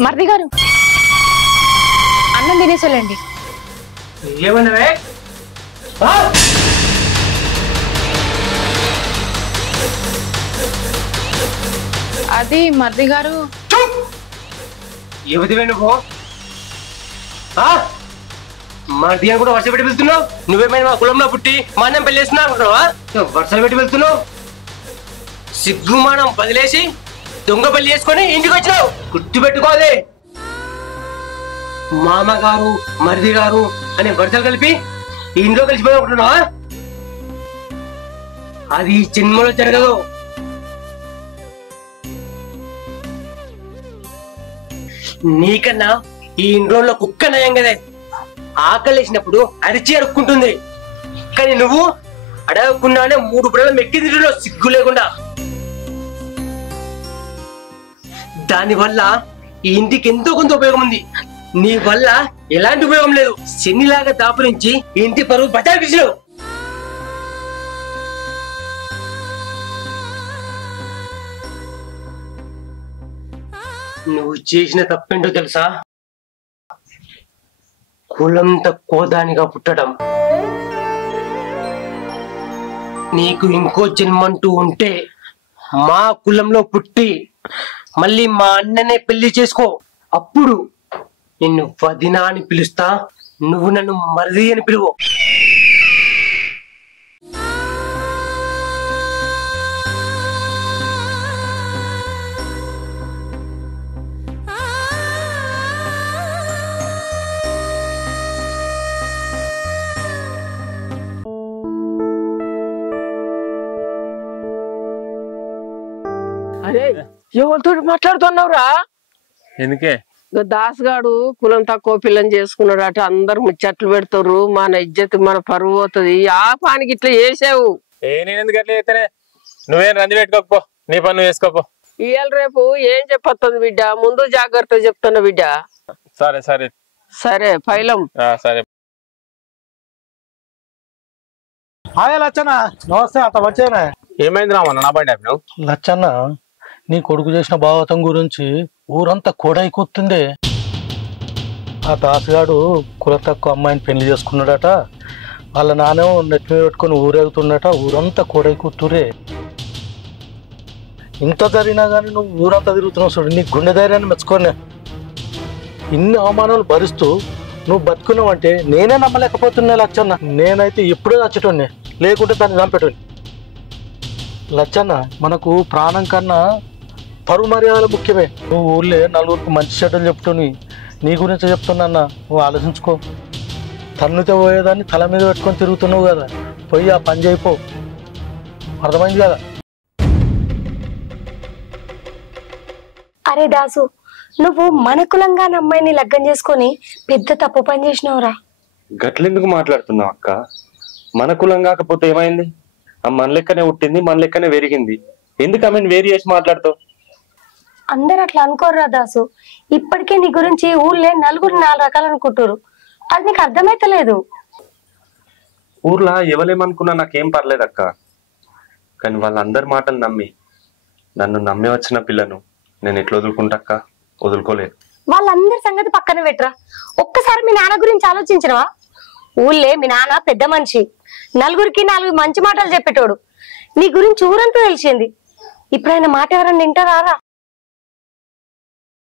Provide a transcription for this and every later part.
మరిది గారు అన్నం తినేసోలేండి. ఏమన్నావే? అది మరిది గారు యువతివే నువ్వు. మరిది అని కూడా వర్ష పెట్టి వెళ్తున్నావు. నువ్వేమైనా మా కులంలో పుట్టి మా అన్నం పెళ్లి చేస్తున్నావు అనుకుంటున్నావా? వర్షాలు పెట్టి వెళ్తున్నావు. సిగ్గుమానం వదిలేసి దొంగ పెళ్లి చేసుకొని ఇంటికి వచ్చినావు. గుర్తు పెట్టుకోవాలి. మామగారు మరిది గారు అనే వరుసలు కలిపి ఈ ఇంట్లో కలిసిపోయి అనుకుంటున్నావా? అది ఈ జన్మలో జరగదు. నీకన్నా ఈ ఇంట్లో కుక్క నయం కదే. ఆకలేసినప్పుడు అరిచి అరుక్కుంటుంది. కానీ నువ్వు అడగకుండానే 3 పుడలు మెక్కి తింటున్నావు సిగ్గు లేకుండా. దానివల్ల ఈ ఇంటికి ఎంతో కొంత ఉపయోగం ఉంది. నీ వల్ల ఎలాంటి ఉపయోగం లేదు. శనిలాగా దాపురించి ఈ ఇంటి పరువు బచాయించినావు. నువ్వు చేసిన తప్పేంటో తెలుసా? కులం తక్కువ దానిగా పుట్టడం. నీకు ఇంకో జన్మంటూ ఉంటే మా కులంలో పుట్టి మళ్ళీ మా అన్ననే పెళ్లి చేసుకో. అప్పుడు నిన్ను వదిన అని పిలుస్తా, నువ్వు నన్ను మరిది అని పిలువు. అరే ఎవరితో మాట్లాడుతున్నావురా? ఎందుకే? దాసుగాడు కులం తక్కువ పిల్లని చేసుకున్నాడు అట. అందరు ముచ్చట్లు పెడతారు. మన ఇజ్జత్ మన పరువు పోతుంది. ఆ పానికి ఇట్లా చేసావు. నేను ఎందుకు అట్లా చేస్తేనే? నువ్వేం రంది పెట్టుకోపో, నీ పని నువ్వు వేసుకోపో. ఇవాళ రేపు ఏం చెప్పొస్తుంది బిడ్డ? ముందు జాగ్రత్త చెప్తున్నా బిడ్డ. సరే సరే సరే పైలం. సరే. హాయ్ లచ్చన్న, నమస్తే. అంత వచ్చేనా? ఏమైంది రామన్న నా బండి ఆపినావు? లచ్చన్న, నీ కొడుకు చేసిన భాగవతం గురించి ఊరంతా కొడైకొత్తుంది. ఆ దాసుగాడు కుల తక్కువ అమ్మాయిని పెళ్లి చేసుకున్నాడట. వాళ్ళ నానేమో నెట్ మీద పెట్టుకుని ఊరేగుతున్నట. ఊరంతా కొడైకొత్తురే. ఇంత జరిగినా కానీ నువ్వు ఊరంతా తిరుగుతున్నావు చూడు. నీ గుండె ధైర్యాన్ని మెచ్చుకోనే. ఇన్ని అవమానాలు భరిస్తూ నువ్వు బతుకున్నావంటే నేనే నమ్మలేకపోతున్నా లచ్చన్న. నేనైతే ఎప్పుడూ చచ్చేటోని, లేకుంటే దాన్ని చంపేటోని. లచ్చన్న, మనకు ప్రాణం కన్నా పరువు మర్యాదలు ముఖ్యమే. నువ్వు ఊళ్ళే నలుగురికి మంచి చెడ్డలు చెప్తుని నీ గురించి చెప్తున్నా. నువ్వు ఆలోచించుకో. తన్నుతో పోయేదాన్ని తల మీద పెట్టుకొని తిరుగుతున్నావు కదా. పోయి ఆ పని చేయిపో. అర్థమైంది కదా? అరే దాసు, నువ్వు మన కులంగా అమ్మాయిని లగ్గం చేసుకొని పెద్ద తప్పు పని చేసినావురా. గట్లెందుకు మాట్లాడుతున్నావు అక్క? మన కులం కాకపోతే ఏమైంది? మన లెక్కనే పుట్టింది, మన లెక్కనే పెరిగింది. ఎందుకు ఆమెను వేరు చేసి మాట్లాడుతావు? అందరు అట్లా అనుకోర్రా దాసు. ఇప్పటికే నీ గురించి ఊళ్ళే నలుగురు 4 రకాలు అనుకుంటారు. అది నీకు అర్థమైతలేదు. ఊర్లో ఎవరేమనుకున్నా నాకేం పర్లేదు అక్క. కానీ వాళ్ళందరి మాటలు నమ్మి నన్ను నమ్మి వచ్చిన పిల్లను నేను ఎట్లా వదులుకుంటా? వదులుకోలేదు. వాళ్ళందరి సంగతి పక్కన పెట్టరా. ఒక్కసారి మీ నాన్న గురించి ఆలోచించరా? ఊళ్ళే మీ నాన్న పెద్ద మనిషి, నలుగురికి 4 మంచి మాటలు చెప్పేటోడు. నీ గురించి ఊరంతా తెలిసింది. ఇప్పుడు ఆయన మాట ఎవరన్నా వింటారా?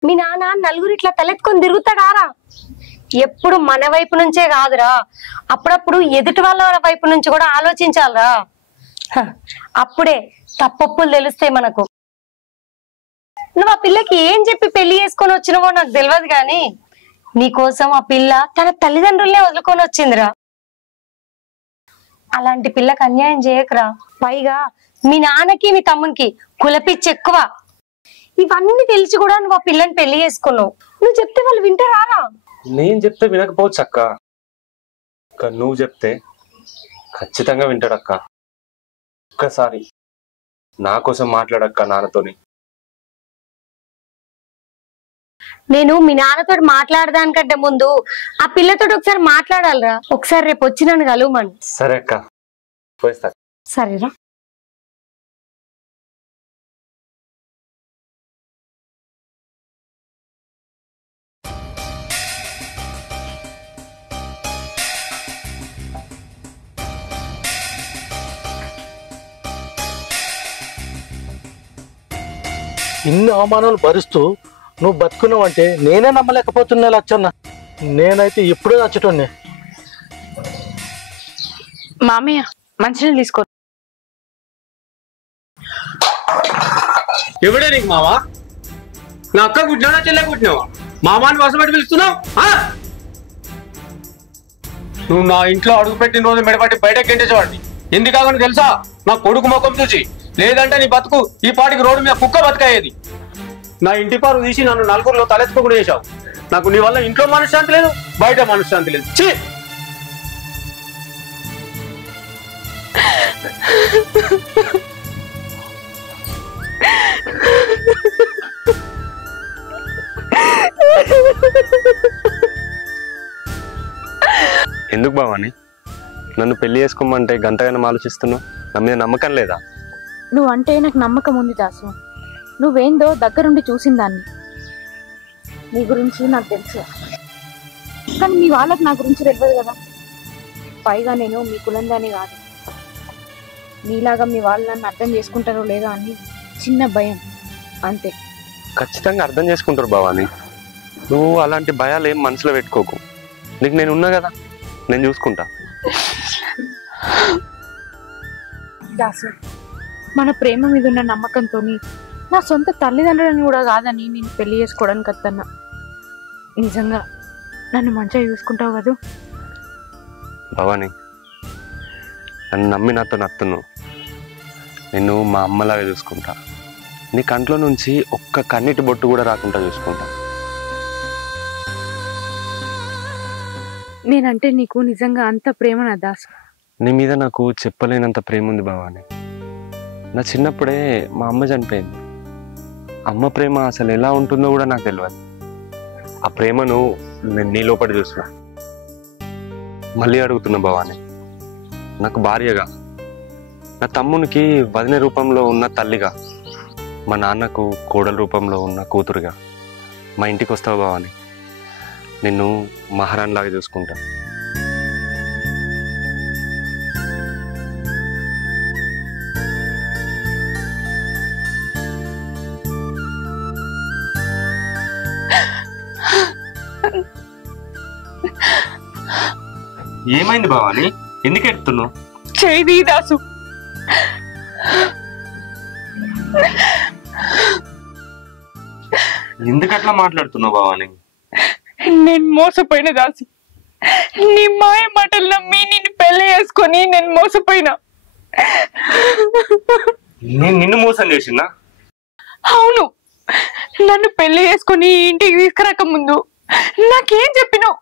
మీ నాన్న నలుగురు ఇట్లా తలెత్తుకొని తిరుగుతాడారా? ఎప్పుడు మన వైపు నుంచే కాదురా, అప్పుడప్పుడు ఎదుటి వాళ్ళ వైపు నుంచి కూడా ఆలోచించాలరా. అప్పుడే తప్పొప్పులు తెలుస్తాయి మనకు. నువ్వు ఆ పిల్లకి ఏం చెప్పి పెళ్లి చేసుకొని వచ్చినవో నాకు తెలియదు గాని నీకోసం ఆ పిల్ల తన తల్లిదండ్రులనే వదులుకొని వచ్చిందిరా. అలాంటి పిల్లకి అన్యాయం చేయకరా. పైగా మీ నాన్నకి మీ తమ్మునికి కులపిచ్చి ఎక్కువ. ఇవన్నీ తెలిసి కూడా నువ్వు ఆ పిల్లని పెళ్లి చేసుకున్నావు. నువ్వు చెప్తే వాళ్ళు వింటారా? నేను చెప్తే వినకపోవచ్చు అక్క. కానీ నువ్వు చెప్తే ఖచ్చితంగా వింటాడక్క. ఒక్కసారి నా కోసం మాట్లాడక్క నాన్నతోని. నేను మీ నాన్నతో మాట్లాడదానికంటే ముందు ఆ పిల్లతో ఒకసారి మాట్లాడాలిరా. ఒకసారి రేపు వచ్చి నన్ను కలువమని. సరే అక్క, పోయిస్తా. సరేరా. ఇన్ని అవమానాలు భరిస్తూ నువ్వు బతుకున్నావంటే నేనే నమ్మలేకపోతున్నా లచ్చన్న. నేనైతే ఎప్పుడో చచ్చటోన్నే. మామయ్య మంచినీళ్ళు తీసుకో. ఎవడే నీకు మావా? నా అక్క కుట్టినావా చెల్లె కుట్టినావా? మామాని వసపెట్టి పిలుస్తున్నావు? నువ్వు నా ఇంట్లో అడుగు పెట్టిన రోజు మెడపట్టి బయటకు గెంటేసేవాడిని. ఎందుకాగని తెలుసా? నా కొడుకు ముఖం చూసి. లేదంటే నీ బతుకు ఈ పాటికి రోడ్డు మీద కుక్క బతకయ్యేది. నా ఇంటి పారు తీసి నన్ను నలుగురిలో తలెత్తుకోకుండా చేశావు. నాకు నీ వల్ల ఇంట్లో మనశ్శాంతి లేదు, బయట మనశ్శాంతి లేదు. ఛీ! ఎందుకు బావాని నన్ను పెళ్లి చేసుకోమంటే గంటగానే ఆలోచిస్తున్నావు? నా మీద నమ్మకం లేదా? నువ్వంటే నాకు నమ్మకం ఉంది దాసు. నువ్వేందో దగ్గరుండి చూసిందాన్ని. నీ గురించి నాకు తెలుసు, కానీ మీ వాళ్ళకి నా గురించి తెలియదు కదా. పైగా నేను మీ కులందాన్ని కాదు. నీలాగా మీ వాళ్ళు నన్ను అర్థం చేసుకుంటారో లేదో అని చిన్న భయం, అంతే. ఖచ్చితంగా అర్థం చేసుకుంటారు బావాని. నువ్వు అలాంటి భయాలు ఏం మనసులో పెట్టుకోకు. నీకు నేను ఉన్నా కదా, నేను చూసుకుంటా. దాసు, మన ప్రేమ మీద ఉన్న నమ్మకంతో నా సొంత తల్లిదండ్రులని కూడా కాదని నేను పెళ్లి చేసుకోవడానికి వద్దన్నా. నిజంగా నన్ను మంచిగా చూసుకుంటావు కదా? భవాని, నన్ను నమ్మి నాతో నత్తున్నావు. నేను మా అమ్మలాగా చూసుకుంటా. నీ కంట్లో నుంచి ఒక్క కన్నీటి బొట్టు కూడా రాకుండా చూసుకుంటా. నేనంటే నీకు నిజంగా అంత ప్రేమ నా దాసు. నీ మీద నాకు చెప్పలేనంత ప్రేమ ఉంది భవాని. నా చిన్నప్పుడే మా అమ్మ చనిపోయింది. అమ్మ ప్రేమ అసలు ఎలా ఉంటుందో కూడా నాకు తెలియదు. ఆ ప్రేమను నేను నీ లోపల చూసిన. మళ్ళీ అడుగుతున్నా భవాని, నాకు భార్యగా, నా తమ్మునికి వదిన రూపంలో ఉన్న తల్లిగా, మా నాన్నకు కోడల రూపంలో ఉన్న కూతురుగా మా ఇంటికి వస్తావు భవాని. నిన్ను మహారాణి లాగా చూసుకుంటా. ఏమైంది భవాని? ఎందుకు ఎడుతున్నావు? చేయి దాసు. ఎందుకు అట్లా మాట్లాడుతున్నావు భవాని? నేను మోసపోయిన దాసు. నీ మాయ మాటలు నమ్మి నిన్ను పెళ్లి చేసుకొని నేను మోసపోయినా. నేను నిన్ను మోసం చేసినా? అవును, నన్ను పెళ్లి చేసుకొని ఇంటికి తీసుకురాక ముందు నాకేం చెప్పినావు?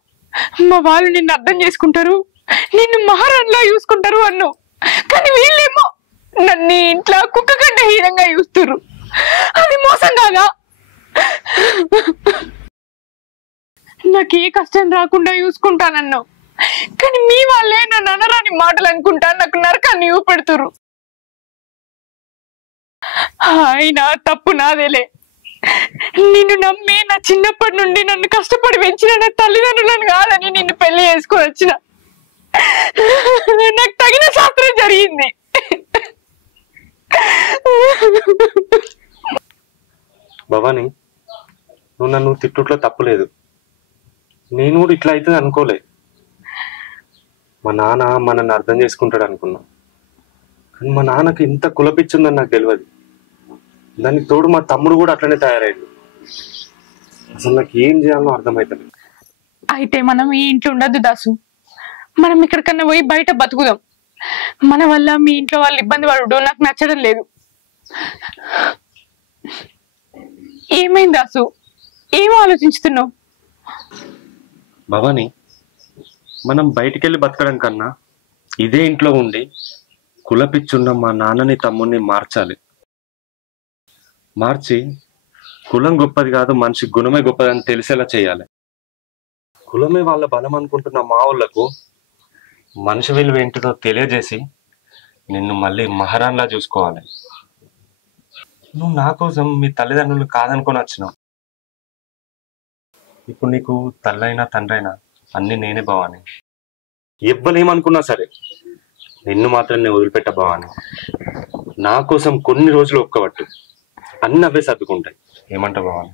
మా వాళ్ళు నిన్ను అర్థం చేసుకుంటారు, నిన్ను మహారాణిలా చూసుకుంటారు అన్నావు. కానీ వీళ్ళేమో నన్ను ఇంట్లో కుక్క కంటే హీనంగా చూస్తున్నారు. అది మోసం కాదా? నాకు ఏ కష్టం రాకుండా చూసుకుంటానన్నావు, కానీ మీ వాళ్ళే నన్ను అనరాని మాటలు అనుకుంటా నాకు నరకాన్ని ఊపెడుతురు. అయినా తప్పు నాదేలే. నిన్ను నమ్మి నా చిన్నప్పటి నుండి నన్ను కష్టపడి పెంచిన నా తల్లిదండ్రులను కాదని నిన్ను పెళ్లి చేసుకొని వచ్చిన. నాకు తగిన శాస్త్రం జరిగింది. భవాని, నువ్వు నన్ను తిట్టుట్లో తప్పులేదు. నేను కూడా ఇట్లా అవుతుంది అనుకోలే. మా నాన్న మనల్ని అర్థం చేసుకుంటాడు అనుకున్నా, కానీ మా నాన్నకి ఇంత కులపిచ్చిందని నాకు తెలియదు. దానికి తోడు మా తమ్ముడు కూడా అట్లనే తయారయ్యాడు. అసలు నాకు ఏం చేయాలో అర్థమవుతుంది. అయితే మనం ఈ ఇంట్లో ఉండద్దు దాసు. మనం ఇక్కడికన్నా పోయి బయట బతుకుదాం. మన వల్ల మీ ఇంట్లో వాళ్ళు ఇబ్బంది పడడం నాకు నచ్చడం లేదు. ఏమైంది దాసు? ఏం ఆలోచిస్తున్నావు? భవాని, మనం బయటికెళ్ళి బతకడం కన్నా ఇదే ఇంట్లో ఉండి కులపిచ్చున్న మా నాన్నని తమ్ముడిని మార్చి కులం గొప్పది కాదు, మనిషి గుణమే గొప్పదని తెలిసేలా చేయాలి. కులమే వాళ్ళ బలం అనుకుంటున్న మా వాళ్ళకు మనిషి విలువ ఏంటిదో తెలియజేసి నిన్ను మళ్ళీ మహారాణిలా చూసుకోవాలి. నువ్వు నా కోసం మీ తల్లిదండ్రులు కాదనుకొని వచ్చినావు. ఇప్పుడు నీకు తల్లైనా తండ్రైనా అన్ని నేనే భవాని. ఎవ్వలేమనుకున్నా సరే నిన్ను మాత్రం నేను వదిలిపెట్ట భవాని. నా కోసం కొన్ని రోజులు ఒక్కబట్టు, అన్ని అవే సర్దుకుంటాయి. ఏమంటావు భవాని?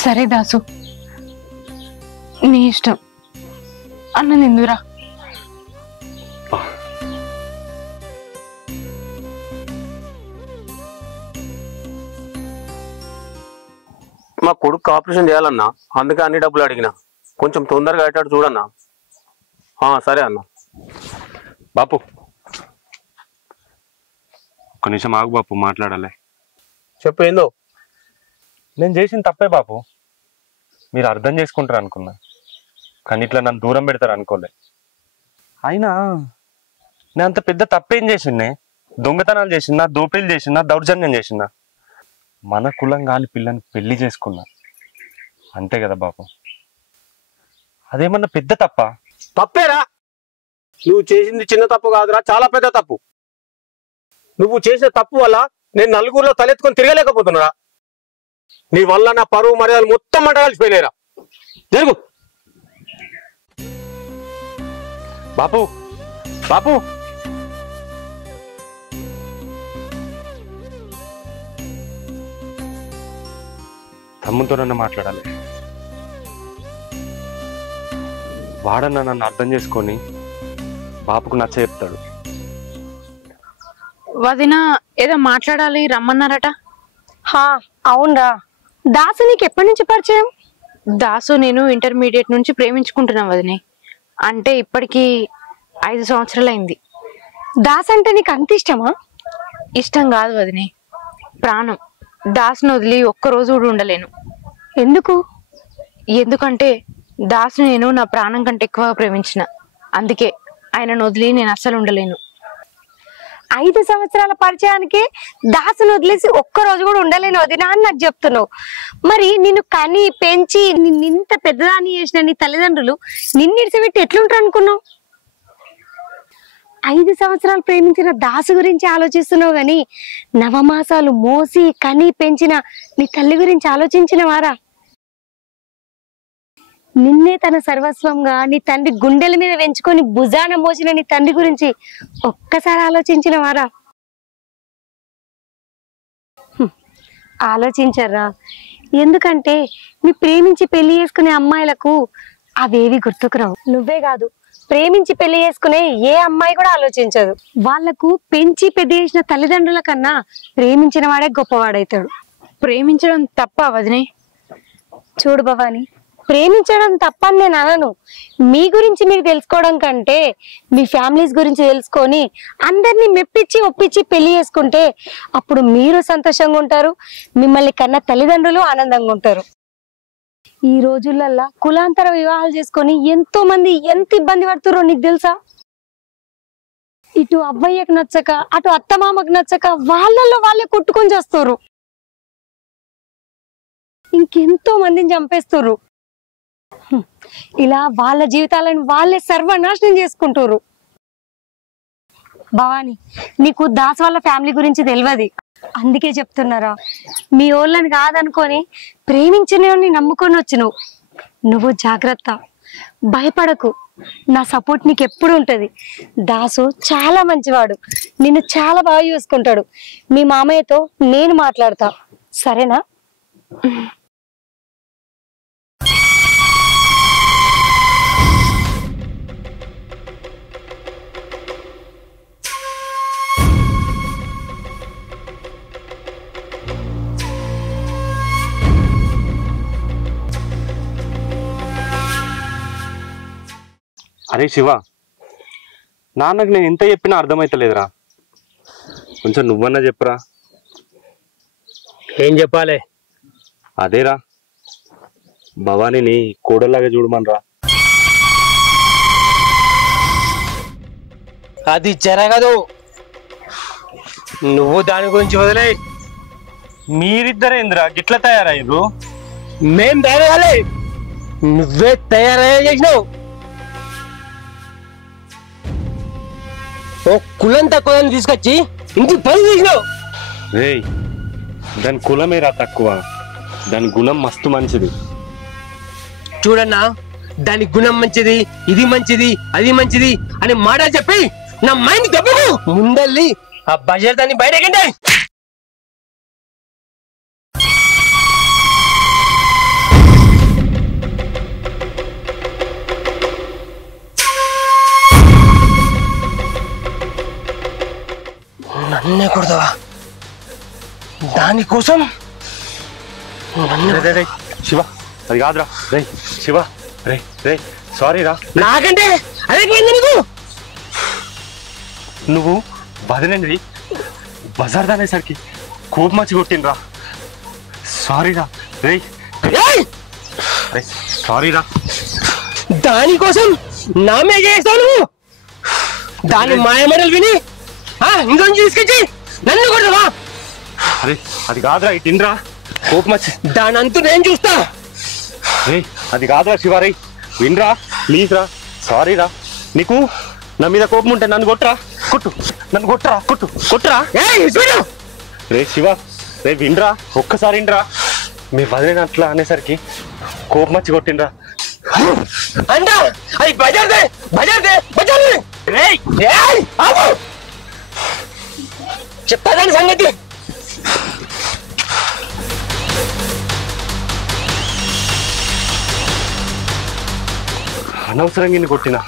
సరే దాసు, నీ ఇష్టం. అన్నది ఎందురా? మా కొడుకు ఆపరేషన్ చేయాలన్నా, అందుకే అన్ని డబ్బులు అడిగినా. కొంచెం తొందరగా అయ్యేటట్టు చూడన్నా. సరే అన్న. బాపు ఒక్క నిమిషం ఆగు బాపు, మాట్లాడాలి. చెప్పు ఏందో. నేను చేసిన తప్పే బాపు, మీరు అర్థం చేసుకుంటారు అనుకున్నా, కానీ ఇట్లా నన్ను దూరం పెడతారు అనుకోలే. అయినా నేను అంత పెద్ద తప్పేం చేసిండే? దొంగతనాలు చేసినా, దోపిడీలు చేసినా, దౌర్జన్యం చేసినా? మన కులం కాని పిల్లని పెళ్లి చేసుకున్నా, అంతే కదా బాపు. అదేమన్నా పెద్ద తప్ప? తప్పేరా? నువ్వు చేసింది చిన్న తప్పు కాదురా, చాలా పెద్ద తప్పు. నువ్వు చేసిన తప్పు వల్ల నేను నలుగురిలో తలెత్తుకొని తిరగలేకపోతున్నారా. నీ వల్ల నా పరువు మర్యాదలు మొత్తం మంట కలిసిపోయినాయిరా. జరుగు. బాపు బాపు తమ్ముతోనన్నా మాట్లాడాలి. వాడన్నా నన్ను అర్థం చేసుకొని బాపుకు నచ్చ చెప్తాడు. వదిన ఏదో మాట్లాడాలి రమ్మన్నారట. అవునరా. దాసు నీకు ఎప్పటి నుంచి పరిచయం? దాసు నేను ఇంటర్మీడియట్ నుంచి ప్రేమించుకుంటున్నాం వదినే. అంటే ఇప్పటికి 5 సంవత్సరాలు అయింది. దాసు అంటే నీకు అంత ఇష్టమా? ఇష్టం కాదు వదినే, ప్రాణం. దాసును వదిలి ఒక్కరోజు కూడా ఉండలేను. ఎందుకు? ఎందుకంటే దాసు నేను నా ప్రాణం కంటే ఎక్కువ ప్రేమించిన, అందుకే ఆయనను వదిలి నేను అస్సలు ఉండలేను. 5 సంవత్సరాల పరిచయానికి దాసును వదిలేసి ఒక్కరోజు కూడా ఉండలేను వదినా అని నాకు చెప్తున్నావు. మరి నిన్ను కని పెంచి నిన్నింత పెద్దదాన్ని చేసిన నీ తల్లిదండ్రులు నిన్నిడిచిపెట్టి ఎట్లుంటారు అనుకున్నావు? 5 సంవత్సరాలు ప్రేమించిన దాసు గురించి ఆలోచిస్తున్నావు గాని నవమాసాలు మోసి కని పెంచిన నీ తల్లి గురించి ఆలోచించిన వారా? నిన్నే తన సర్వస్వంగా నీ తండ్రి గుండెల మీద వెంచుకొని భుజాన మోసిన నీ తండ్రి గురించి ఒక్కసారి ఆలోచించిన వారా? ఆలోచించరా? ఎందుకంటే నీ ప్రేమించి పెళ్లి చేసుకునే అమ్మాయిలకు అవేవి గుర్తుకురావు. నువ్వే కాదు, ప్రేమించి పెళ్లి చేసుకునే ఏ అమ్మాయి కూడా ఆలోచించదు. వాళ్లకు పెంచి పెద్ద చేసిన తల్లిదండ్రుల కన్నా ప్రేమించిన వాడే గొప్పవాడైతాడు. ప్రేమించడం తప్ప వదినే? చూడు భవాని, ప్రేమించడం తప్పని నేను అనను. మీ గురించి మీరు తెలుసుకోవడం కంటే మీ ఫ్యామిలీస్ గురించి తెలుసుకొని అందరినీ మెప్పించి ఒప్పించి పెళ్లి చేసుకుంటే అప్పుడు మీరు సంతోషంగా ఉంటారు, మిమ్మల్ని కన్నా తల్లిదండ్రులు ఆనందంగా ఉంటారు. ఈ రోజులల్లా కులాంతర వివాహాలు చేసుకొని ఎంతో మంది ఎంత ఇబ్బంది పడుతుర్రో నీకు తెలుసా? ఇటు అవ్వయ్యకు నచ్చక అటు అత్తమామకు నచ్చక వాళ్ళల్లో వాళ్ళే కొట్టుకొని చేస్తుర్రు. ఇంకెంతో మందిని చంపేస్తుర్రు. ఇలా వాళ్ళ జీవితాలను వాళ్ళే సర్వనాశనం చేసుకుంటారు. భవాని, నీకు దాస్ వాళ్ళ ఫ్యామిలీ గురించి తెలియదు, అందుకే చెప్తున్నారా. మీ వాళ్ళని కాదనుకొని ప్రేమించిన నమ్ముకొని వచ్చినావు. నువ్వు జాగ్రత్త, భయపడకు. నా సపోర్ట్ నీకు ఎప్పుడు ఉంటది. దాసు చాలా మంచివాడు, నిన్ను చాలా బాగా చూసుకుంటాడు. మీ మామయ్యతో నేను మాట్లాడతా, సరేనా? అరే శివ, నాన్నకు నేను ఎంత చెప్పినా అర్థమైతలేదురా. కొంచెం నువ్వన్నా చెప్పురా. ఏం చెప్పాలి? అదేరా, భవానీని కోడలాగా చూడమనరా. అది జరగదు. నువ్వు దాని గురించి వదిలే. మీరిద్దరేంద్రా గిట్లా తయారయ్యారు? మేం తయారయ్యాలి, నువ్వే తయారయ్యా చేసినావు. ఓ కులం తక్కువ తీసుకొచ్చి ఇంటికి పని చేసినావు. రేయ్, దాని కులమేరా తక్కువ, దాని గుణం మస్తు మంచిది. చూడన్నా, దాని గుణం మంచిది, ఇది మంచిది, అది మంచిది అని మాట చెప్పి నా మైండ్ దెబ్బకు ముందల్లి ఆ బజార్ దాన్ని బయటకండి. నన్నే కొడతావా? దానికోసం శివ అది కాదురా. రే శివ, రే రే సారీ రా. నాకంటే అదే నీకు. నువ్వు వదిలేనిది బజార్ దానేసరికి కోపం వచ్చి కొట్టినరా. సారీ రా. రే సారీ రా. దానికోసం నామే చేస్తావు నువ్వు. దాని మాయమడలు విని ఇంకొంచెం తీసుకొచ్చి నన్ను కొడతావా? అరే అది కాదురా, ఇటు తినరా. కోపం వచ్చి దాని అంతు నేను చూస్తా. రే అది కాదురా శివ. రే వినరా ప్లీజ్ రా. సారీ రా. నీకు నా మీద కోపం ఉంటే నన్ను కొట్టరా, కొట్టు. నన్ను కొట్టరా, కొట్టు, కొట్టరా. రే శివ, రే వినరా, ఒక్కసారి వినరా. మీ వదిలేని అట్లా అనేసరికి కోపం వచ్చి కొట్టినరా. అంట అది బజార్దే, బజార్దే, బజార్దే. చెప్తాదాని సంగతి. అనవసరంగా నిన్ను కొట్టినా.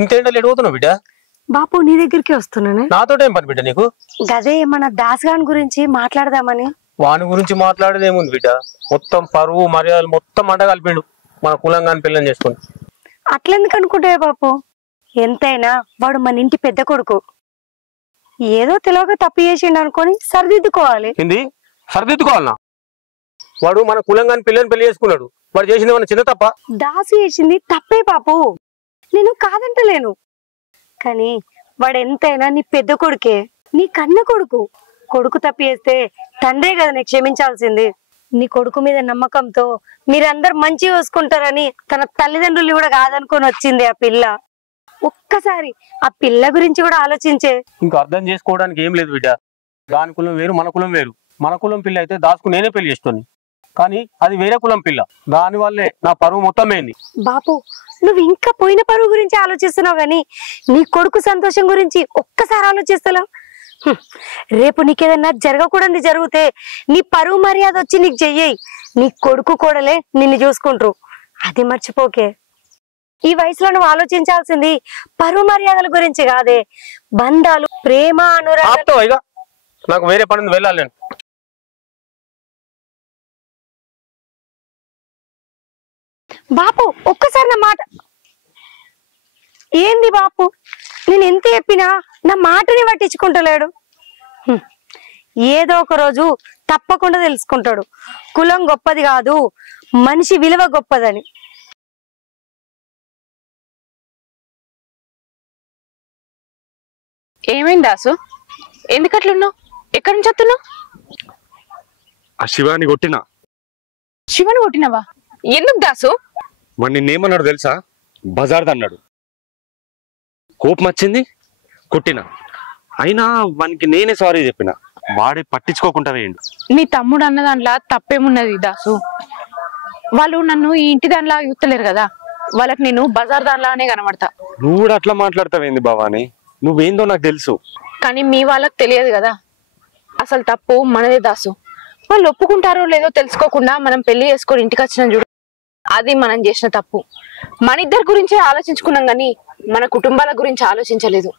ఇంతేంటో ఎడిపోతున్నావు బిడ్డ? బాపు నీ దగ్గరికి వస్తున్నానే. నాతో ఏం పని బిడ్డ నీకు? గదే మన దాస్గాన్ గురించి మాట్లాడదామని. వాని గురించి మాట్లాడేదేముంది బిడ్డ? మొత్తం పరువు మర్యాదలు మొత్తం మంట కలిపిండు మన కులంగాని పిల్లని చేసుకుని. అట్లెందుకు అనుకుంటావే బాపు? ఎంతైనా వాడు మన ఇంటి పెద్ద కొడుకు. ఏదో తెలియక తప్పు చేసిండు అనుకొని సరిదిద్దుకోవాలి. ఏంది సరిదిద్దుకోవాలనా? వాడు మన కులంగాని పిల్లని పెళ్లి చేసుకున్నాడు. వాడు చేసింది మన చిన్న తప్ప? దాసు చేసింది తప్పే బాపు, నేను కాదంటలేను. కానీ వాడు ఎంతైనా నీ పెద్ద కొడుకే, నీ కన్న కొడుకు. కొడుకు తప్పు చేస్తే తండ్రే కదా నీకు క్షమించాల్సింది. నీ కొడుకు మీద నమ్మకంతో మీరందరు మంచి చూసుకుంటారని తన తల్లిదండ్రులు కూడా కాదనుకొని వచ్చింది ఆ పిల్ల. ఒక్కసారి ఆ పిల్ల గురించి కూడా ఆలోచించే. ఇంకా అర్థం చేసుకోవడానికి ఏం లేదు బిడ్డ. దాని కులం వేరు, మన కులం వేరు. మన కులం పిల్ల అయితే దాసుకు నేనే పెళ్లి చేస్తాను, కానీ అది వేరే కులం పిల్ల. దాని వల్లే నా పరువు మొత్తం అయింది. బాపు నువ్వు ఇంకా పోయిన పరువు గురించి ఆలోచిస్తున్నావు గాని నీ కొడుకు సంతోషం గురించి ఒక్కసారి ఆలోచిస్తున్నావు. రేపు నీకేదన్నా జరగకూడదు జరిగితే నీ పరువు మర్యాద వచ్చి నీకు చెయ్యి. నీ కొడుకు కూడలే నిన్ను చూసుకుంటారు, అది మర్చిపోకే. ఈ వయసులో నువ్వు ఆలోచించాల్సింది పరువు మర్యాదల గురించి కాదే, బంధాలు, ప్రేమ, అనురాగం. నాకు వేరే పని వెళ్ళాలి నేను. బాపు ఒక్కసారి నా మాట ఏంది బాపు? నేను ఎంత చెప్పినా నా మాటని పట్టించుకుంటలేడు. ఏదో ఒక రోజు తప్పకుండా తెలుసుకుంటాడు కులం గొప్పది కాదు, మనిషి విలువ గొప్పదని. ఏమైంది దాసు? ఎందుకట్లున్నావు? ఎక్కడి నుంచి వస్తున్నావు? ఆ శివాని కొట్టినా. శివను కొట్టినవా? ఎందుకు దాసు? మరి నిన్నేమన్నాడు తెలుసా? బజార్ది అన్నాడు. కోపం వచ్చింది, కొట్టినా. అయినా వానికి నేనే సారీ చెప్పిన, వాడే పట్టించుకోకుండా వేయండు. నీ తమ్ముడు అన్న దాంట్లో తప్పేమున్నది దాసు? వాళ్ళు నన్ను ఈ ఇంటి దానిలా యుత్తలేరు కదా, వాళ్ళకి నేను బజార్ దానిలానే కనబడతా. నువ్వు కూడా అట్లా మాట్లాడతావేంది భవాని? నువ్వేందో నాకు తెలుసు, కానీ మీ వాళ్ళకి తెలియదు కదా. అసలు తప్పు మనదే దాసు. వాళ్ళు ఒప్పుకుంటారో లేదో తెలుసుకోకుండా మనం పెళ్లి చేసుకొని ఇంటికి వచ్చిన చూడు, అది మనం చేసిన తప్పు. మన ఇద్దరి గురించే ఆలోచించుకున్నాం కానీ మన కుటుంబాల గురించి ఆలోచించలేదు.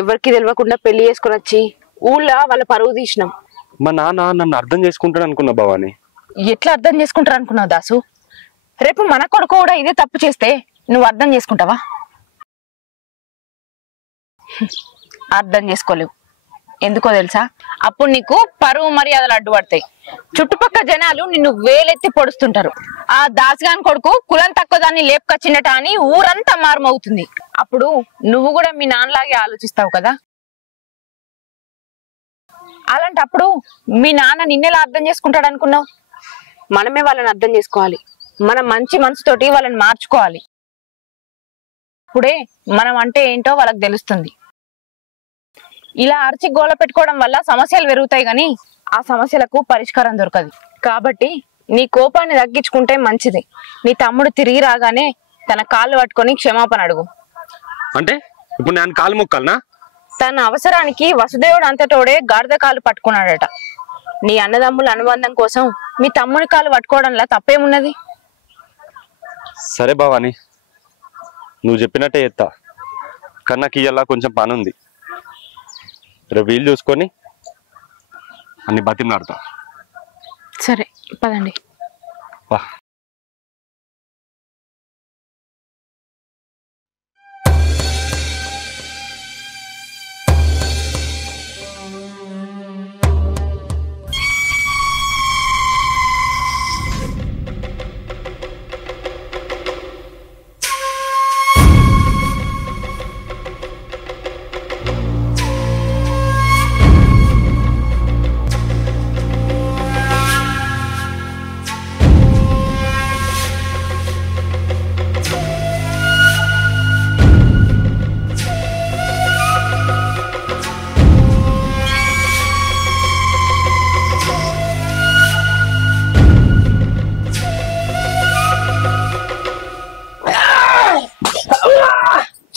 ఎవరికి తెలియకుండా పెళ్లి చేసుకొని వచ్చి ఊళ్ళో వాళ్ళ పరువు తీసినాం. మా నాన్న నన్ను అర్థం చేసుకుంటాడు అనుకున్నా భవాని. ఎట్లా అర్థం చేసుకుంటారు అనుకున్నావు దాసు? రేపు మన కొడుకు కూడా ఇదే తప్పు చేస్తే నువ్వు అర్థం చేసుకుంటావా? అర్థం చేసుకోలేవు. ఎందుకో తెలుసా? అప్పుడు నీకు పరువు మర్యాదలు అడ్డుపడతాయి. చుట్టుపక్కల జనాలు నిన్ను వేలెత్తి పొడుస్తుంటారు. ఆ దాసగాని కొడుకు కులం తక్కువ దాన్ని లేపుకొచ్చిండట అని ఊరంతా మారుమవుతుంది. అప్పుడు నువ్వు కూడా మీ నాన్నలాగే ఆలోచిస్తావు కదా. అలాంటప్పుడు మీ నాన్న నిన్నెలా అర్థం చేసుకుంటాడు అనుకున్నావు? మనమే వాళ్ళని అర్థం చేసుకోవాలి. మనం మంచి మనసుతోటి వాళ్ళని మార్చుకోవాలి. అప్పుడే మనం అంటే ఏంటో వాళ్ళకి తెలుస్తుంది. ఇలా అరిచి గోల పెట్టుకోవడం వల్ల సమస్యలు పెరుగుతాయి గాని ఆ సమస్యలకు పరిష్కారం దొరకదు. కాబట్టి నీ కోపాన్ని తగ్గించుకుంటే మంచిది. నీ తమ్ముడు తిరిగి రాగానే తన కాళ్ళు పట్టుకొని క్షమాపణ అడుగు. అంటే ఇప్పుడు నేను కాలు మొక్కాలనా? తన అవసరానికి వసుదేవుడు అంతటోడే గాడిద కాలు పట్టుకున్నాడట. నీ అన్నదమ్ముల అనుబంధం కోసం మీ తమ్ముడి కాలు పట్టుకోవడంలో తప్పేమున్నది? సరే భవాని, నువ్వు చెప్పినట్టే చేస్తా. కానీ నాకు ఇయ్యాల కొంచెం పని ఉంది. రేపు వీలు చూసుకొని అన్ని బతిమలాడతా. సరే పదండి. వా.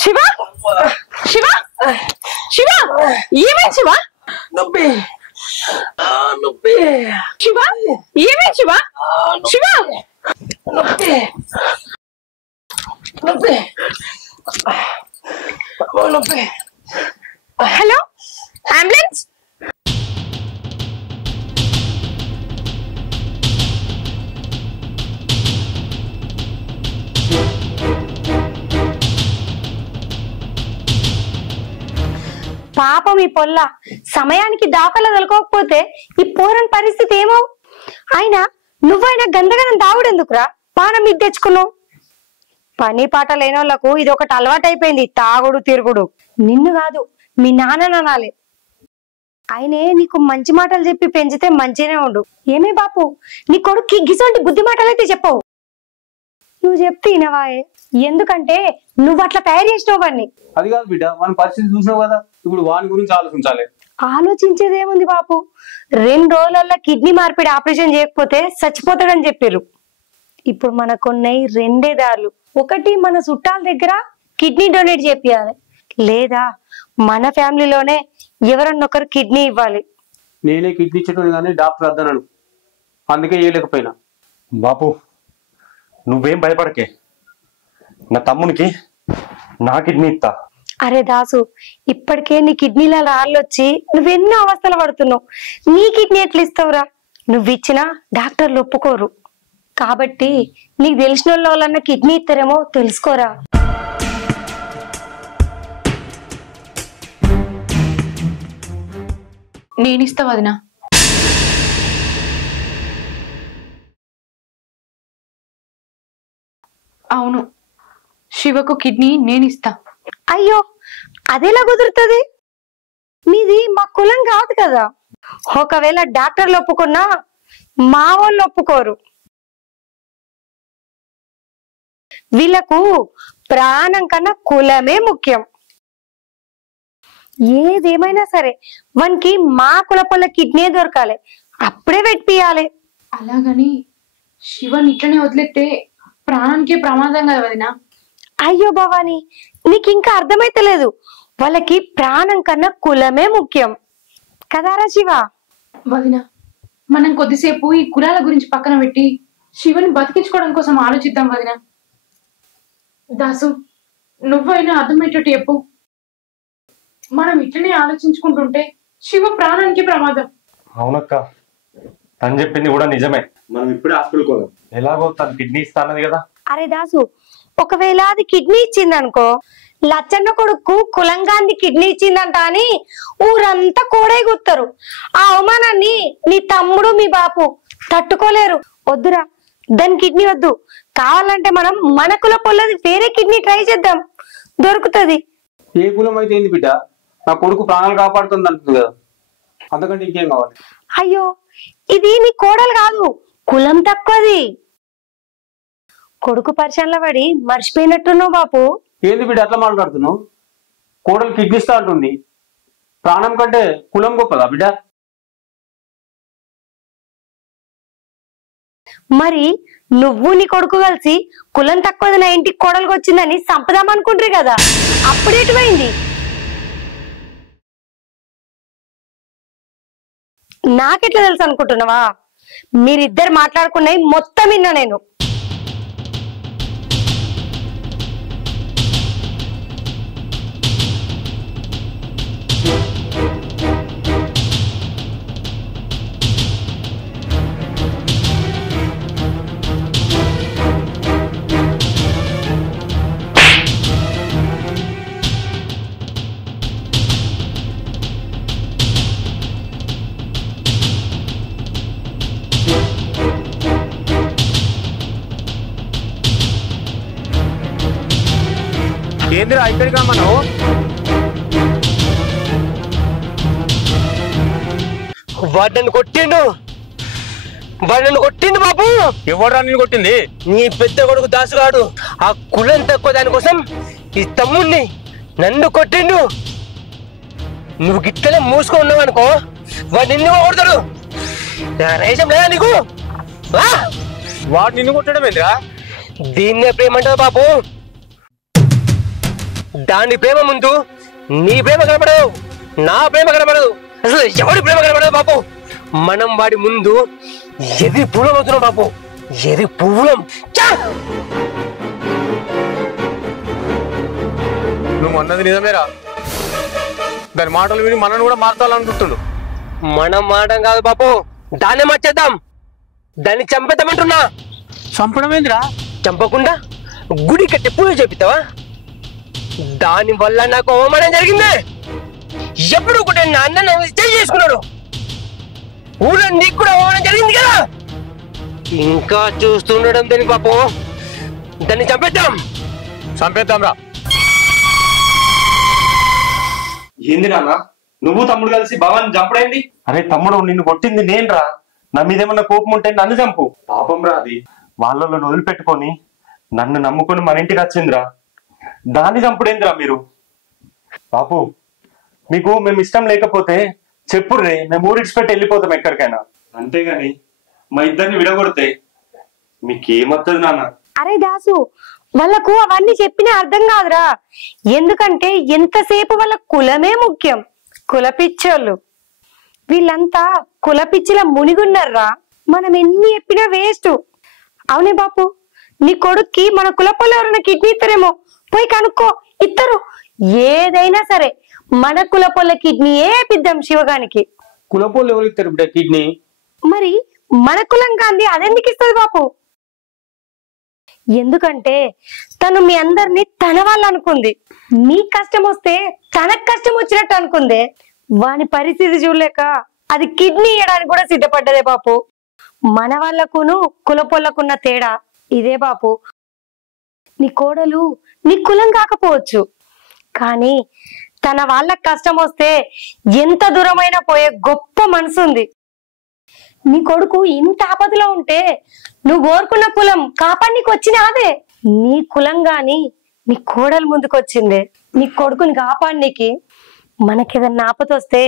శివ శివ శివ ఏమైంది శివ? నొప్పి నొప్పి శివ ఏమైంది శివ? శివ నొప్పి నొప్పి నొప్పి. Hello ambulance. పాపం ఈ పొల్ల సమయానికి దాఖలా దొరకకపోతే ఈ పోరని పరిస్థితి ఏమో. అయినా నువ్వైనా గందగనం దావుడెందుకురా పానం ఇది తెచ్చుకున్నావు? పని పాట లేనోళ్లకు ఇది ఒకటి అలవాటు అయిపోయింది, తాగుడు తిరుగుడు. నిన్ను కాదు మీ నాన్న అనాలి. ఆయనే నీకు మంచి మాటలు చెప్పి పెంచితే మంచిగానే ఉండు. ఏమే బాపు, నీ కొడుకు గిసొంటి బుద్ధి మాటలైతే చెప్పవు. నువ్వు చెప్తే వినవాయే, ఎందుకంటే నువ్వు అట్లా తయారు చేసినావు వాడిని. అది కాదు బిడ్డ, మన పరిస్థితి చూసినావు కదా, ఇప్పుడు వాని గురించి ఆలోచించాలి. ఆలోచించేదేముంది బాపు, 2 రోజులలో కిడ్నీ మార్పిడి ఆపరేషన్ చేయకపోతే చచ్చిపోతాడని చెప్పారు. ఇప్పుడు మనకున్నాయి 2 దారులు. ఒకటి మన చుట్టాల దగ్గర కిడ్నీ డొనేట్ చేపియాలి, లేదా మన ఫ్యామిలీలోనే ఎవరన్నొకరు కిడ్నీ ఇవ్వాలి. నేనే కిడ్నీ ఇచ్చేటోని కానీ డాక్టర్ వద్దన్నాడు, అందుకే వేయలేకపోయినా. బాపు నువ్వేం భయపడకే, నా తమ్మునికి నా కిడ్నీ ఇస్తా. అరే దాసు, ఇప్పటికే నీ కిడ్నీల రాళ్ళు వచ్చి నువ్వెన్నో అవస్థలు పడుతున్నావు. నీ కిడ్నీ ఎట్లా ఇస్తావురా? నువ్వు ఇచ్చినా డాక్టర్లు ఒప్పుకోరు. కాబట్టి నీకు తెలిసిన వాళ్ళన్న కిడ్నీ ఇస్తారేమో తెలుసుకోరా. నేనిస్తా వదినా. అవును, శివకు కిడ్నీ నేనిస్తా. అయ్యో, అదెలా కుదురుతుంది? మీది మా కులం కాదు కదా. ఒకవేళ డాక్టర్లు ఒప్పుకున్నా మా వాళ్ళు ఒప్పుకోరు. వీళ్ళకు ప్రాణం కన్నా కులమే ముఖ్యం. ఏదేమైనా సరే వానికి మా కులపొల్ల కిడ్నీ దొరకాలి, అప్పుడే పెట్టియాలి. అలాగని శివని ఇట్లనే వదిలేస్తే ప్రాణానికే ప్రమాదం కదా వదినా. అయ్యో భవాని, నీకు ఇంకా అర్థమైతలేదు. వాళ్ళకి ప్రాణం కన్నా కులమే ముఖ్యం కదారా శివ. వదినా, మనం కొద్దిసేపు ఈ కులాల గురించి పక్కన పెట్టి శివని బతికించుకోవడం కోసం ఆలోచిద్దాం వదినా. దాసు, నువ్వైనా అర్థమయ్యేటట్టు చెప్పు. మనం ఇట్లనే ఆలోచించుకుంటుంటే శివ ప్రాణానికి ప్రమాదం. అవునక్క, తను చెప్పింది కూడా నిజమే. మనం ఇప్పుడే హాస్పిటల్కి పోదాం. ఎలాగో తను కిడ్నీ ఇస్తానది కదా. అరే దాసు, ఒకవేళ అది కిడ్నీ ఇచ్చిందనుకో, లచ్చన్న కొడుకు కులంగాంధీ కిడ్నీ ఇచ్చిందంట అని ఊరంతా కోడే గుత్తారు. ఆ అవమానాన్ని నీ తమ్ముడు మీ బాపు తట్టుకోలేరు. వద్దురా, దాని కిడ్నీ వద్దు. కావాలంటే మనం మన కుల పొల్లది వేరే కిడ్నీ ట్రై చేద్దాం, దొరుకుతుంది. ఏ కులం అయితే ఏంది బిడ్డ, నా కొడుకు ప్రాణాలు కాపాడుతుంది అంటుంది కదా, అంతకంటే ఇంకేం కావాలి? అయ్యో, ఇది నీ కోడలు కాదు, కులం తక్కువది. కొడుకు పరిచయంలో పడి మర్చిపోయినట్టున్నావు బాపు. ఏంది బిడ్డ అట్లా మాట్లాడుతున్నావు? కోడలు కిడ్నీ ఇస్తా అంటుంది, ప్రాణం కంటే కులం గొప్పదా బిడ్డ? మరి నువ్వు నీ కొడుకు కలిసి కులం తక్కువది నా ఇంటికి కోడలుగా వచ్చిందని సంపదామనుకుంటారు కదా, అప్పుడేటువైంది? నాకెట్లా తెలుసు అనుకుంటున్నావా? మీరిద్దరు మాట్లాడుకున్నాయి మొత్తం విన్నా నేను. ఏందిరా ఇక్కడికి రమ్మన్నావు? వాడిని కొట్టిండు బాబు. ఎవడరా నిన్ను కొట్టింది? నీ పెద్ద కొడుకు దాసుగాడు ఆ కులం తక్కువ దానికోసం ఈ తమ్ముణ్ణి నన్ను కొట్టిండు. నువ్వు గిట్లనే మూసుకొని ఉన్నావు అనుకో, వాడు నిన్ను కొడతాడు. రేషం లేదా నీకు? వాడు నిన్ను కొట్టడం ఏందిరా? దీన్నే ప్రేమ అంటావు బాబు. దాని ప్రేమ ముందు నీ ప్రేమ కనపడదు, నా ప్రేమ కనపడదు, అసలు ఎవరి ప్రేమ కనపడదు బాబు. మనం వాడి ముందు ఎది పూలం అవుతున్నాం బాబు, ఎది పువ్వులం. నువ్వు అన్నది నిజమేరా? దాని మాటలు విని మనల్ని కూడా మార్చాలనుకుంటుండు. మనం మాట కాదు బాబు, దాన్నే మార్చేద్దాం. దాన్ని చంపేద్దామంటున్నా. చంపడం ఏందిరా? చంపకుండా గుడి కట్టి పూజ చేపిస్తావా? దాని వల్ల నాకు అవమానం జరిగింది. ఎప్పుడు కూడా నా అన్న చేసుకున్నాడు, ఊళ్ళో నీకు కూడా అవమానం జరిగింది కదా. ఇంకా చూస్తుండడం దాని పాపం. దాన్ని చంపేద్దాం రా. ఏంది నాన్న నువ్వు తమ్ముడు కలిసి భవాన్ని చంపడైంది? అరే తమ్ముడు, నిన్ను కొట్టింది నేను రా. నా మీద ఏమన్నా కోపం ఉంటే నన్ను చంపు. పాపం రా అది. వాళ్ళలో వదిలిపెట్టుకొని నన్ను నమ్ముకొని మన ఇంటికి వచ్చిందిరా. దాన్ని చంపుడేందిరా మీరు? బాపు, మీకు మేము ఇష్టం లేకపోతే చెప్పుర్రే, మేము ఊరిడిచిపెట్టి వెళ్ళిపోతాం ఎక్కడికైనా. అంతేగాని మా ఇద్దరిని విడగొడితే మీకేమవుతుంది నాన్న? అరే దాసు, వాళ్ళకు అవన్నీ చెప్పినా అర్థం కాదురా. ఎందుకంటే ఎంతసేపు వాళ్ళ కులమే ముఖ్యం. కులపిచ్చోళ్ళు వీళ్ళంతా కులపిచ్చిల మునిగున్నారా. మనం ఎన్ని చెప్పినా వేస్ట్. అవునే బాపు, నీ కొడుక్కి మన కులపోళ్ళు ఎవరైనా కిడ్నీ ఇస్తారేమో, పోయి కనుక్కో, ఇద్దరు. ఏదైనా సరే మన కులపోళ్ళ కిడ్నీయే ఇప్పిద్దాం శివగానికి. కులపోళ్ళు ఎవరు ఇస్తారు బిడ్డ కిడ్నీ? మరి మన కులం కాంది అదెందుకు ఇస్తుంది బాపు? ఎందుకంటే తను మీ అందరినీ తన వాళ్ళు అనుకుంది. మీ కష్టం వస్తే తనకు కష్టం వచ్చినట్టు అనుకుందే. వాని పరిస్థితి చూడలేక అది కిడ్నీ ఇవ్వడానికి కూడా సిద్ధపడ్డదే బాపు. మన వాళ్ళకును కులపోళ్ళకున్న తేడా ఇదే బాపు. నీ కోడలు నీ కులం కాకపోవచ్చు, కానీ తన వాళ్ళకి కష్టం వస్తే ఎంత దూరమైనా పోయే గొప్ప మనసుంది. నీ కొడుకు ఇంత ఆపదలో ఉంటే నువ్వు కోరుకున్న కులం కాపాడికి వచ్చిన అదే. నీ కులం గాని నీ కోడలు ముందుకొచ్చిందే నీ కొడుకుని కాపాడికి. మనకేదన్నా ఆపద వస్తే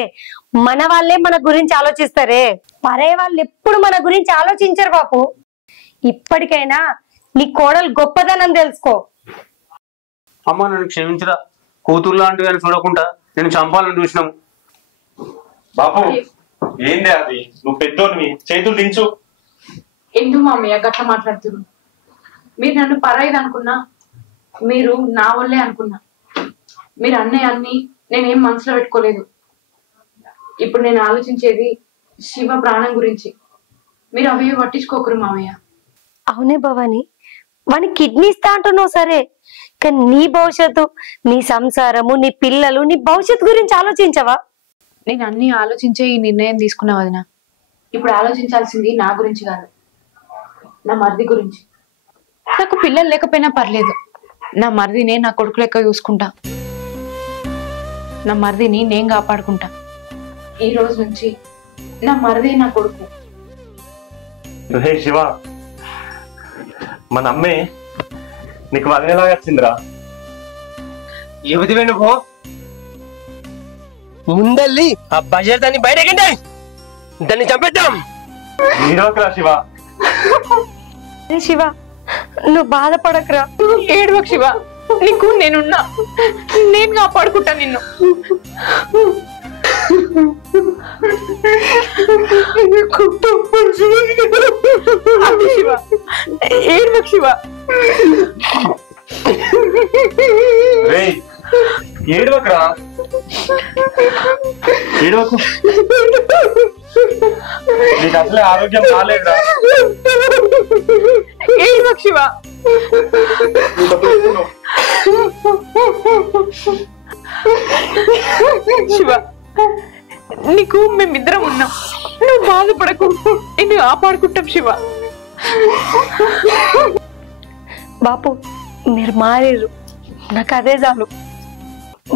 మన వాళ్ళే మన గురించి ఆలోచిస్తారే, పరే వాళ్ళు ఎప్పుడు మన గురించి ఆలోచించరు బాపు. ఇప్పటికైనా నీ కోడలు గొప్పదనం తెలుసుకో. అమ్మ నన్ను క్షమించరా. కూతురు లాంటివి అని చూడకుండా నేను చంపాలని చూసినాము. బాపు, ఏంది అది? నువ్వు పెద్దోనివి, చేతులు దించు. ఎందుకు మామయ్య గట్లా మాట్లాడుతున్నారు? మీరు నన్ను పరాయిది అనుకున్నా, మీరు నా వల్లే అనుకున్నా. మీరు అన్నయ్య అన్ని నేనేం మనసులో పెట్టుకోలేదు. ఇప్పుడు నేను ఆలోచించేది శివ ప్రాణం గురించి. మీరు అవి పట్టించుకోకరు మామయ్య. అవునే భవాని, వాని కిడ్నీ ఇస్తా అంటున్నావు సరే, కానీ నీ భవిష్యత్తు, నీ సంసారము, నీ పిల్లలు, నీ భవిష్యత్తు గురించి ఆలోచించవా? నేను అన్ని ఆలోచించే ఈ నిర్ణయం తీసుకున్నా వదినా. ఇప్పుడు ఆలోచించాల్సింది నా గురించి కాదు, నా మరిది గురించి. నాకు పిల్లలు లేకపోయినా పర్లేదు, నా మరిదినే నా కొడుకు లెక్క చూసుకుంటా. నా మరిదిని నేను కాపాడుకుంటా. ఈ రోజు నుంచి నా మరిదే నా కొడుకు. హే శివ, మన అమ్మే నీకు వదిలేలాగా వచ్చిందిరా. ఎవరివే నువ్వు? ముందెళ్ళి ఆ బజార్ దాన్ని బయటకండి, దాన్ని చంపేద్దాం. శివ అరే శివ, నువ్వు బాధపడకరా. ఏడవకు శివ, నీకు నేనున్నా, నేను కాపాడుకుంటా నిన్ను. అది శివ, ఏడవకు శివ. ఏడవకరా, ఏడవకు. నీకు అసలే ఆరోగ్యం బాగాలేదురా. ఏడవకు శివ. శివ, నీకు మేమిద్దరం ఉన్నాం, నువ్వు బాధపడకు, నిన్ను కాపాడుకుంటాం శివ. బాపు మీరు మారేరు, నాకు అదే చాలు.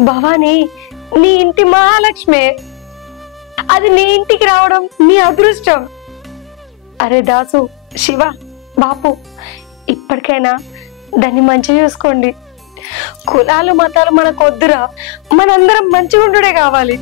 భవానీ నీ ఇంటి మహాలక్ష్మి, అది నీ ఇంటికి రావడం నీ అదృష్టం. అరే దాసు, శివ, బాపు ఇప్పటికైనా దాన్ని మంచిగా చూసుకోండి. కులాలు మతాలు మనకు వద్దురా, మనందరం మంచిగా ఉండుడే కావాలి.